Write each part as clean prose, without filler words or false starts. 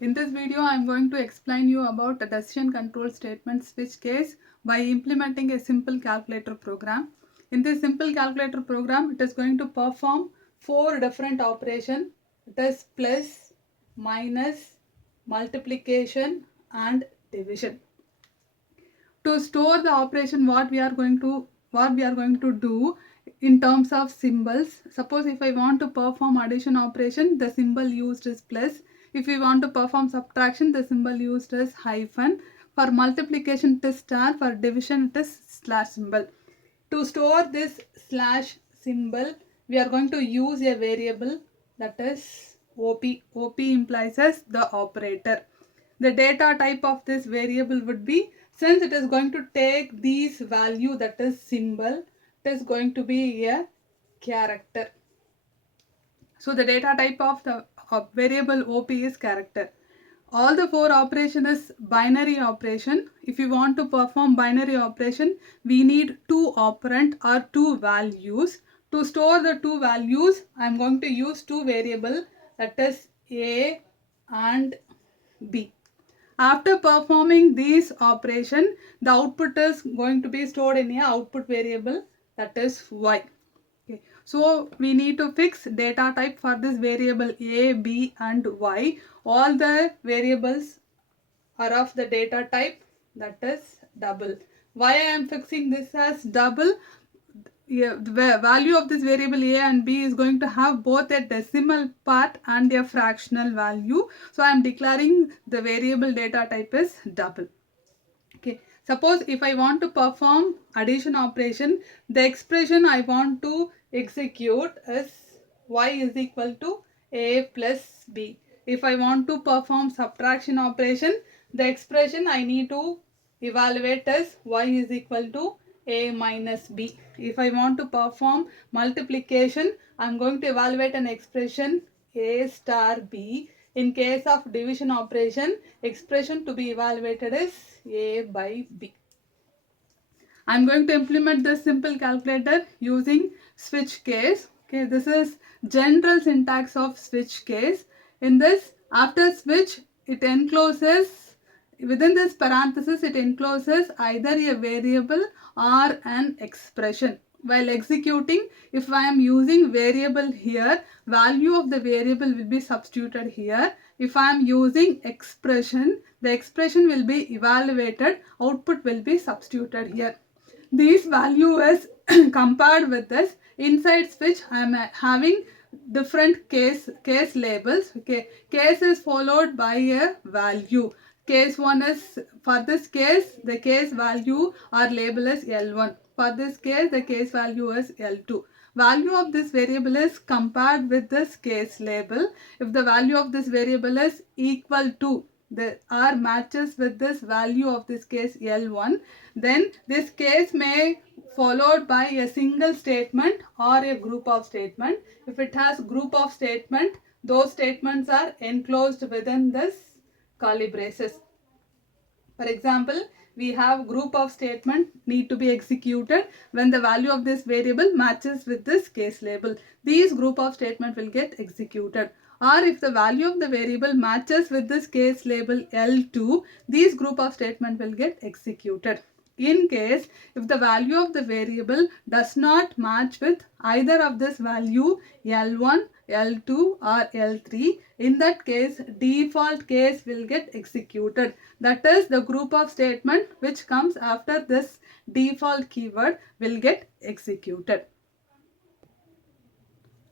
In this video, I am going to explain you about a decision control statement switch case by implementing a simple calculator program. In this simple calculator program, it is going to perform four different operations. It is plus, minus, multiplication and division. To store the operation, what we are going to do in terms of symbols. Suppose if I want to perform addition operation, the symbol used is plus. If we want to perform subtraction, the symbol used is hyphen. For multiplication it is star, for division it is slash symbol. To store this slash symbol, we are going to use a variable, that is OP. OP implies as the operator. The data type of this variable would be, since it is going to take these value, that is symbol, it is going to be a character. So the data type of the variable OP is character. All the four operation is binary operation. If you want to perform binary operation, we need two operand or two values. To store the two values, I am going to use two variable, that is A and B. After performing these operation, the output is going to be stored in a output variable, that is Y. Okay. So we need to fix data type for this variable A, B and Y. All the variables are of the data type, that is double. Why I am fixing this as double? Yeah, the value of this variable A and B is going to have both a decimal part and a fractional value. So I am declaring the variable data type is double. Okay, suppose if I want to perform addition operation, the expression I want to execute is y is equal to a plus b. If I want to perform subtraction operation, the expression I need to evaluate is y is equal to a minus b. If I want to perform multiplication, I am going to evaluate an expression a star b. In case of division operation, expression to be evaluated is a by b. I am going to implement this simple calculator using switch case. Okay, this is general syntax of switch case. In this, after switch, it encloses, within this parenthesis, it encloses either a variable or an expression. While executing, if I am using variable here, value of the variable will be substituted here. If I am using expression, the expression will be evaluated, output will be substituted here. This value is compared with this. Inside switch, I am having different case labels. Okay, case is followed by a value. Case 1 is, for this case, the case value or label is L1. For this case, the case value is L2. Value of this variable is compared with this case label. If the value of this variable is equal to the R matches with this value of this case L1, then this case may followed by a single statement or a group of statement. If it has group of statement, those statements are enclosed within this curly braces. For example, we have group of statement need to be executed when the value of this variable matches with this case label. These group of statement will get executed. Or if the value of the variable matches with this case label L2, these group of statement will get executed. In case if the value of the variable does not match with either of this value L1, L2 or L3, in that case default case will get executed. That is, the group of statement which comes after this default keyword will get executed.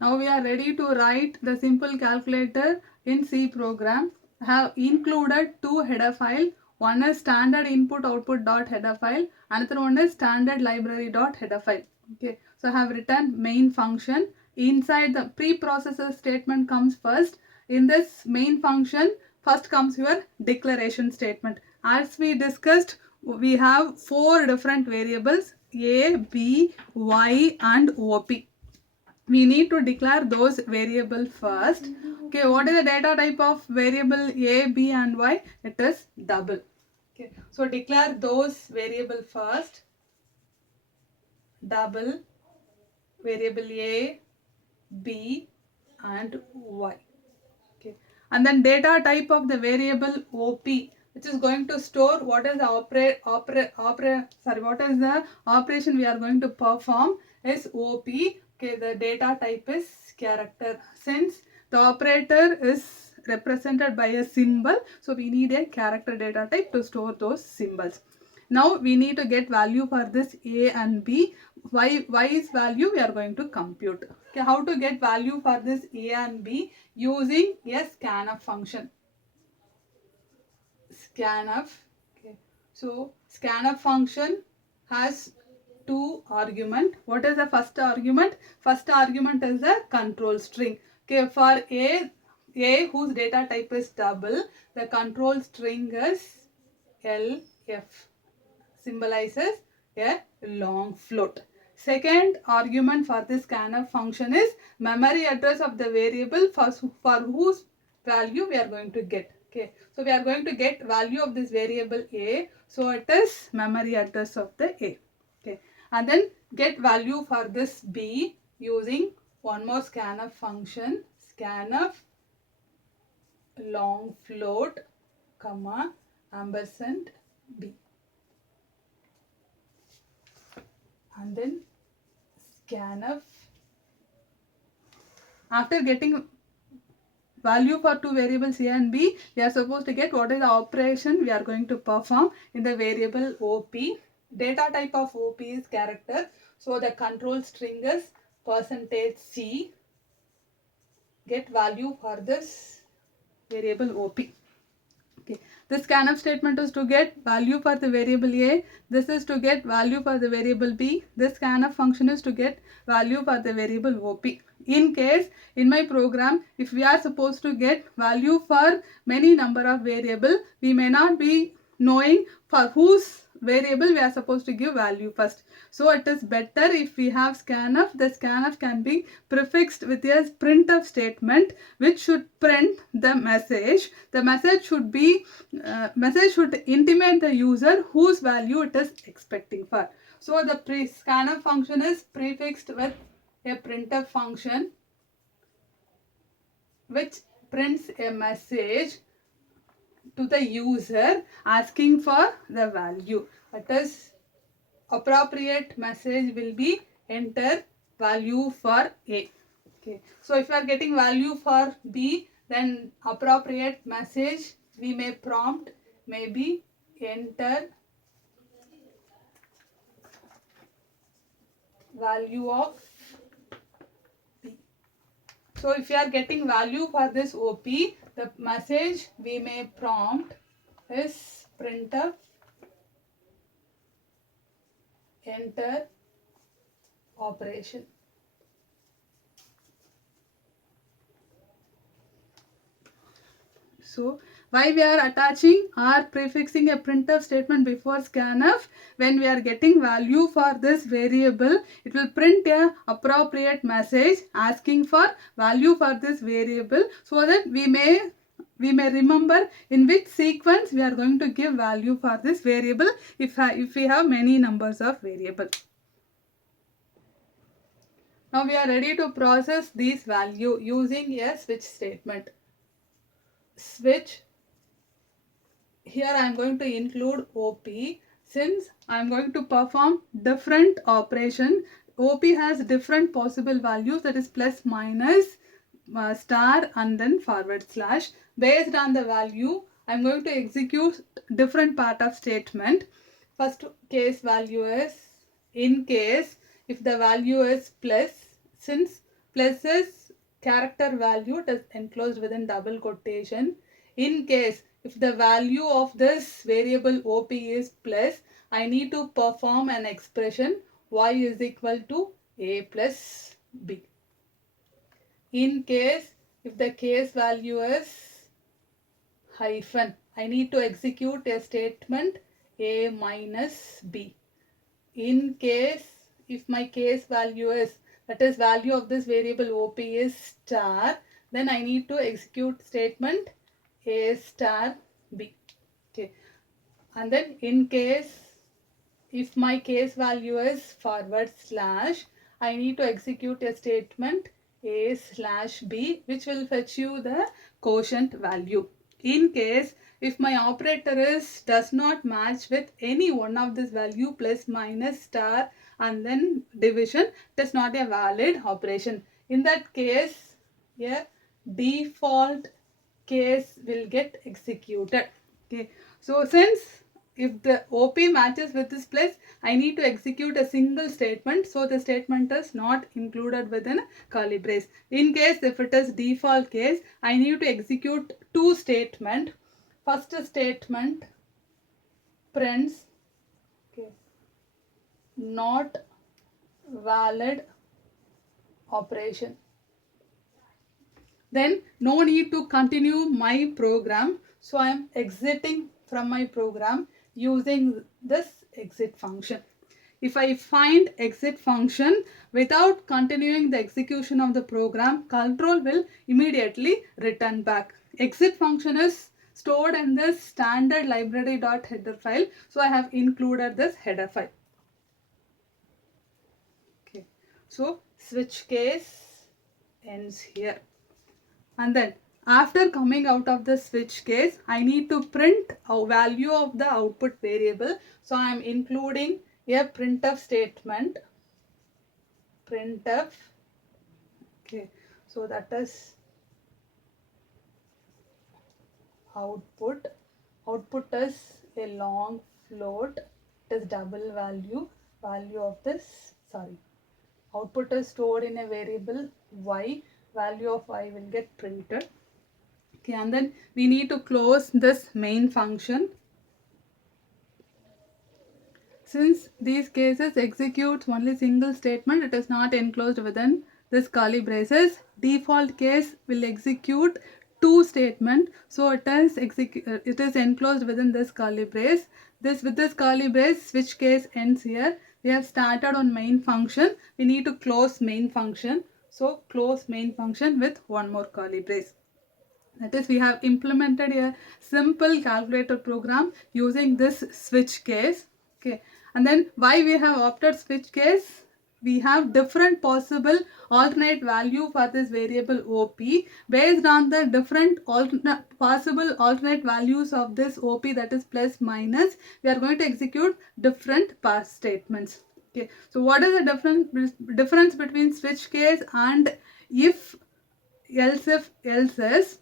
Now we are ready to write the simple calculator in C program. I have included two header file. One is standard input output dot header file. Another one is standard library dot header file. Okay, so I have written main function. Inside the preprocessor statement comes first. In this main function, first comes your declaration statement. As we discussed, we have four different variables A, B, Y and OP. We need to declare those variable first. Okay, what is the data type of variable A, B and Y? It is double. Okay, so declare those variable first. Double, variable A, B and Y. Okay, And then data type of the variable OP, which is going to store what is the what is the operation we are going to perform is OP. Okay, the data type is character. Since the operator is represented by a symbol, so we need a character data type to store those symbols. Now we need to get value for this A and B. Y is value we are going to compute. Okay, how to get value for this A and B? Using a scanf function. Scanf. Okay. So scanf function has two argument. What is the first argument? First argument is the control string. Okay, for A whose data type is double, the control string is LF, symbolizes a long float. Second argument for this scanf function is memory address of the variable for whose value we are going to get. Okay, so we are going to get value of this variable A, so it is memory address of the A. Okay, and then get value for this B using one more scanf function, scanf long float comma ampersand B, and then scanf. After getting value for two variables A and B, we are supposed to get what is the operation we are going to perform in the variable OP. Data type of OP is character, so the control string is %C. Get value for this variable OP. Okay, this scanf statement is to get value for the variable A. This is to get value for the variable B. This scanf function is to get value for the variable OP. In case in my program, if we are supposed to get value for many number of variable, we may not be knowing for whose variable we are supposed to give value first. So it is better if we have scanf. The scanf can be prefixed with a printf statement which should print the message. The message should be message should intimate the user whose value it is expecting for. So the scanf function is prefixed with a printf function which prints a message to the user asking for the value. That is, appropriate message will be enter value for A. Okay. So if you are getting value for B, then appropriate message we may prompt maybe enter value of B. So if you are getting value for this OP, the message we may prompt is printf enter operation. So why we are attaching or prefixing a printf statement before scanf? When we are getting value for this variable, it will print a appropriate message asking for value for this variable, so that we may remember in which sequence we are going to give value for this variable if we have many numbers of variable. Now we are ready to process these value using a switch statement. Switch. Here I am going to include OP since I am going to perform different operation. OP has different possible values, that is plus, minus, star and then forward slash. Based on the value, I am going to execute different part of statement. First case value is in case if the value is plus, since plus is character value, it is enclosed within double quotation. In case if the value of this variable OP is plus, I need to perform an expression y is equal to A plus B. In case if the case value is hyphen, I need to execute a statement A minus B. In case if my case value is, that is value of this variable OP is star, then I need to execute statement A star B. Okay, and then in case if my case value is forward slash, I need to execute a statement A slash B, which will fetch you the quotient value. In case if my operator does not match with any one of this value, plus, minus, star, and then division, it is not a valid operation. In that case, a default case will get executed. Okay, so since if the OP matches with this place, I need to execute a single statement, so the statement is not included within curly brace. In case if it is default case, I need to execute two statement. First statement prints, okay, not valid operation. Then no need to continue my program, so I am exiting from my program using this exit function. If I find exit function without continuing the execution of the program, control will immediately return back. Exit function is stored in this standard library.header file, so I have included this header file. Okay, so switch case ends here. And then after coming out of the switch case, I need to print a value of the output variable. So I am including a printf statement. Printf. Okay. So that is output. Output is a long float. It is double value. Value of this. Sorry. Output is stored in a variable y. Value of y will get printed. Okay, and then we need to close this main function. Since these cases executes only single statement, it is not enclosed within this curly braces. Default case will execute two statement, so it is enclosed within this curly brace. With this curly brace, switch case ends here. We have started on main function. We need to close main function. So close main function with one more curly brace. That is, we have implemented a simple calculator program using this switch case. Okay, and then why we have opted switch case? We have different possible alternate value for this variable OP. Based on the different possible alternate values of this OP, that is plus, minus, we are going to execute different pass statements. Okay, so what is the difference between switch case and if else?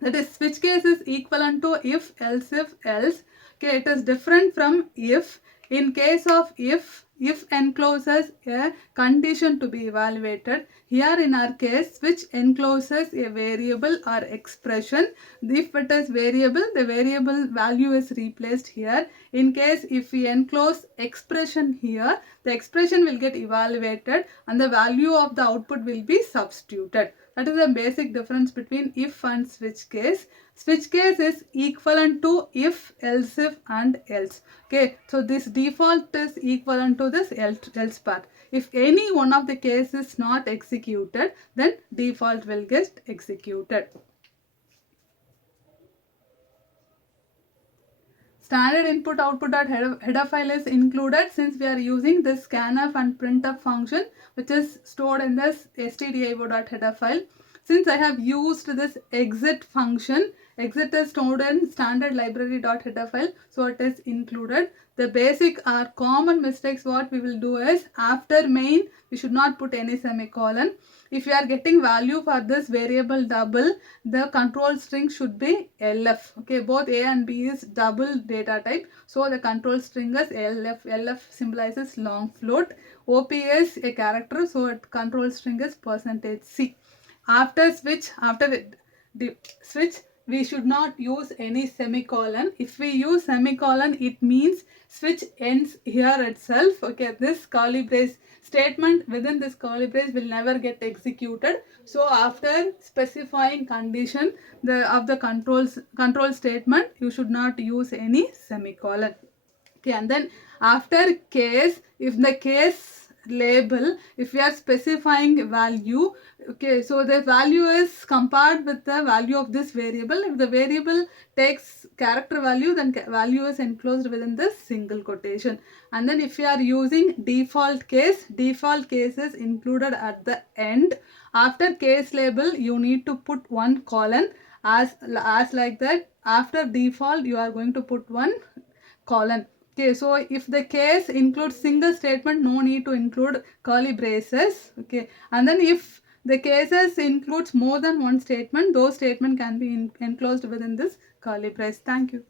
That is, switch case is equivalent to if else. Okay, it is different from if. In case of if encloses a condition to be evaluated. Here in our case, switch encloses a variable or expression. If it is variable, the variable value is replaced here. In case if we enclose expression here, the expression will get evaluated and the value of the output will be substituted. That is the basic difference between if and switch case. Switch case is equivalent to if, else if, and else. Okay, so this default is equivalent to this else part. If any one of the cases is not executed, then default will get executed. Standard input output header file is included since we are using this scanf and printf function, which is stored in this stdio.header file. Since I have used this exit function, exit is stored in standard library.header file, so it is included. The basic or common mistakes what we will do is, after main we should not put any semicolon. If you are getting value for this variable double, the control string should be LF. Okay, both A and B is double data type, so the control string is LF. LF symbolizes long float. OP is a character, so control string is %C. After switch, the switch, we should not use any semicolon. If we use semicolon, it means switch ends here itself. Okay, this curly brace statement within this curly brace will never get executed. So after specifying condition of the control statement, you should not use any semicolon. Okay, and then after case, if the case label, if we are specifying value, okay, so the value is compared with the value of this variable. If the variable takes character value, then value is enclosed within this single quotation. And then if you are using default case is included at the end. After case label, you need to put one colon, as like that. After default, you are going to put one colon. Okay, so if the case includes single statement, no need to include curly braces. Okay, and then if the cases includes more than one statement, those statement can be enclosed within this curly brace. Thank you.